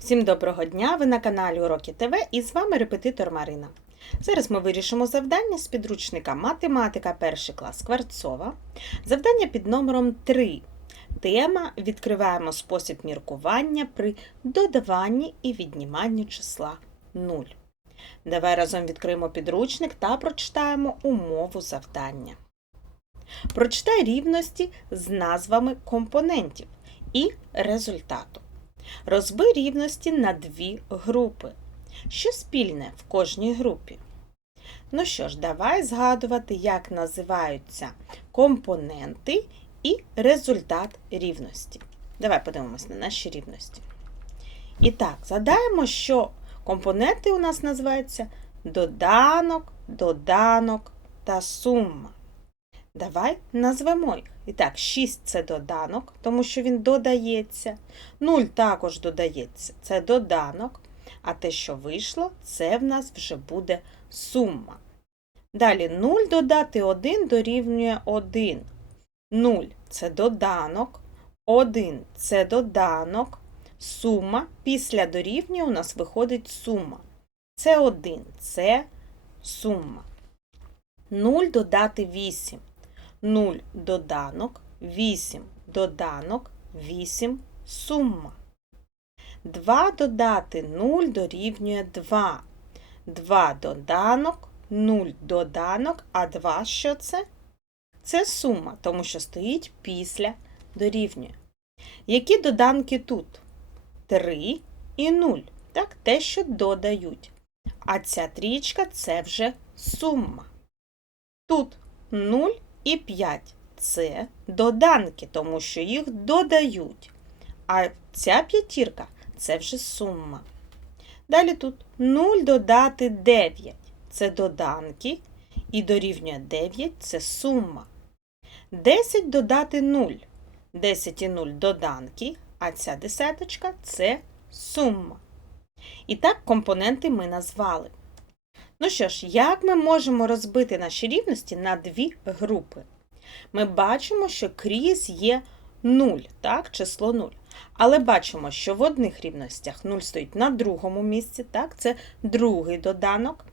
Всім доброго дня! Ви на каналі Уроки ТВ і з вами репетитор Марина. Зараз ми вирішимо завдання з підручника Математика 1 клас Скворцова. Завдання під номером 3. Тема Відкриваємо спосіб міркування при додаванні і відніманні числа 0. Давай разом відкриємо підручник та прочитаємо умову завдання. Прочитай рівності з назвами компонентів і результату. Розбий рівності на дві групи. Що спільне в кожній групі? Ну що ж, давай згадувати, як називаються компоненти і результат рівності. Давай подивимось на наші рівності. І так, згадаємо, що компоненти у нас називаються доданок, доданок та сума. Давай назвемо їх. І так, 6 це доданок, тому що він додається. 0 також додається, це доданок. А те, що вийшло, це в нас вже буде сума. Далі 0 додати 1 дорівнює 1. 0 це доданок, 1 це доданок, сума. Після дорівнює у нас виходить сума. Це 1, це сума. 0 додати 8. 0 доданок, 8 доданок, 8 сума. 2 додати 0 дорівнює 2. 2 доданок, 0 доданок, а 2 що це? Це сума, тому що стоїть після дорівнює. Які доданки тут? 3 і 0. Так, те, що додають. А ця трічка це вже сума. Тут 0 і 5 це доданки, тому що їх додають. А ця п'ятірка це вже сума. Далі тут 0 додати 9 це доданки, і дорівнює 9 це сума. 10 додати 0. 10 і 0 доданки, а ця десяточка це сума. І так компоненти ми назвали. Ну що ж, як ми можемо розбити наші рівності на дві групи? Ми бачимо, що крізь є 0, так, число 0. Але бачимо, що в одних рівностях 0 стоїть на другому місці, так, це другий доданок,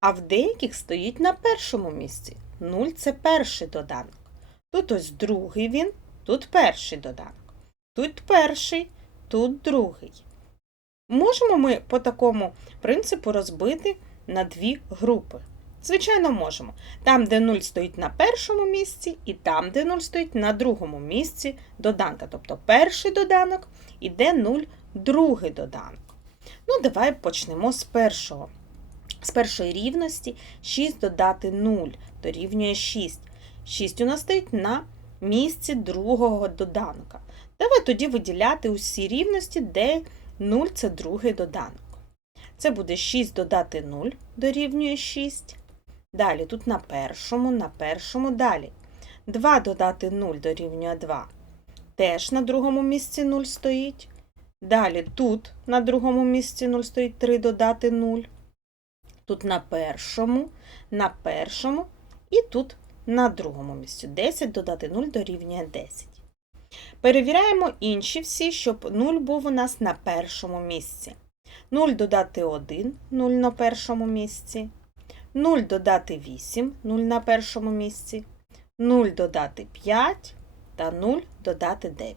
а в деяких стоїть на першому місці. 0 це перший доданок. Тут ось другий він, тут перший доданок. Тут перший, тут другий. Можемо ми по такому принципу розбити на дві групи? Звичайно, можемо. Там, де 0 стоїть на першому місці, і там, де 0 стоїть на другому місці доданка. Тобто перший доданок і де 0 другий доданок. Ну, давай почнемо з першого. З першої рівності 6 додати 0 дорівнює 6. 6 у нас стоїть на місці другого доданка. Давай тоді виділяти усі рівності, де 0 це другий доданок. Це буде 6 додати 0 дорівнює 6. Далі тут на першому, на першому далі. 2 додати 0 дорівнює 2. Теж на другому місці 0 стоїть. Далі тут на другому місці 0 стоїть 3 додати 0. Тут на першому, на першому і тут на другому місці. 10 додати 0 дорівнює 10. Перевіряємо інші всі, щоб 0 був у нас на першому місці. 0 додати 1, 0 на першому місці. 0 додати 8, 0 на першому місці. 0 додати 5 та 0 додати 9.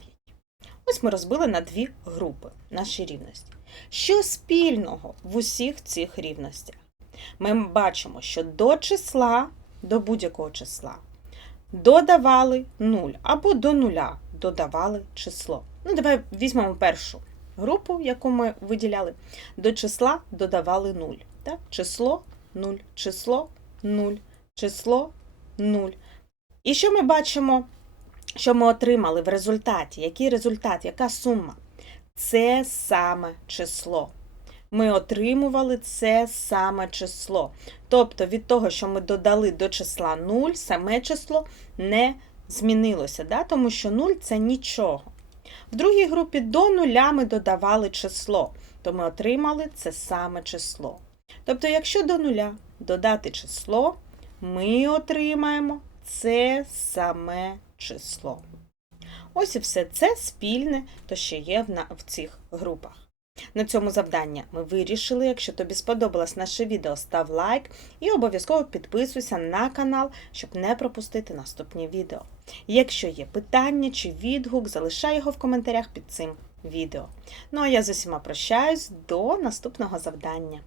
Ось ми розбили на дві групи наші рівності. Що спільного в усіх цих рівностях? Ми бачимо, що до числа, до будь-якого числа додавали 0 або до нуля додавали число. Ну, давай візьмемо першу групу, яку ми виділяли. До числа додавали 0. Так? Число 0, число 0, число 0. І що ми бачимо, що ми отримали в результаті? Який результат, яка сума? Це саме число. Ми отримували це саме число. Тобто від того, що ми додали до числа 0, саме число не змінилося, да? тому що 0 це нічого. В другій групі до нуля ми додавали число, то ми отримали це саме число. Тобто, якщо до нуля додати число, ми отримаємо це саме число. Ось і все це спільне, то що є в цих групах. На цьому завдання ми вирішили. Якщо тобі сподобалось наше відео, став лайк і обов'язково підписуйся на канал, щоб не пропустити наступні відео. Якщо є питання чи відгук, залишай його в коментарях під цим відео. Ну а я з усіма прощаюсь до наступного завдання.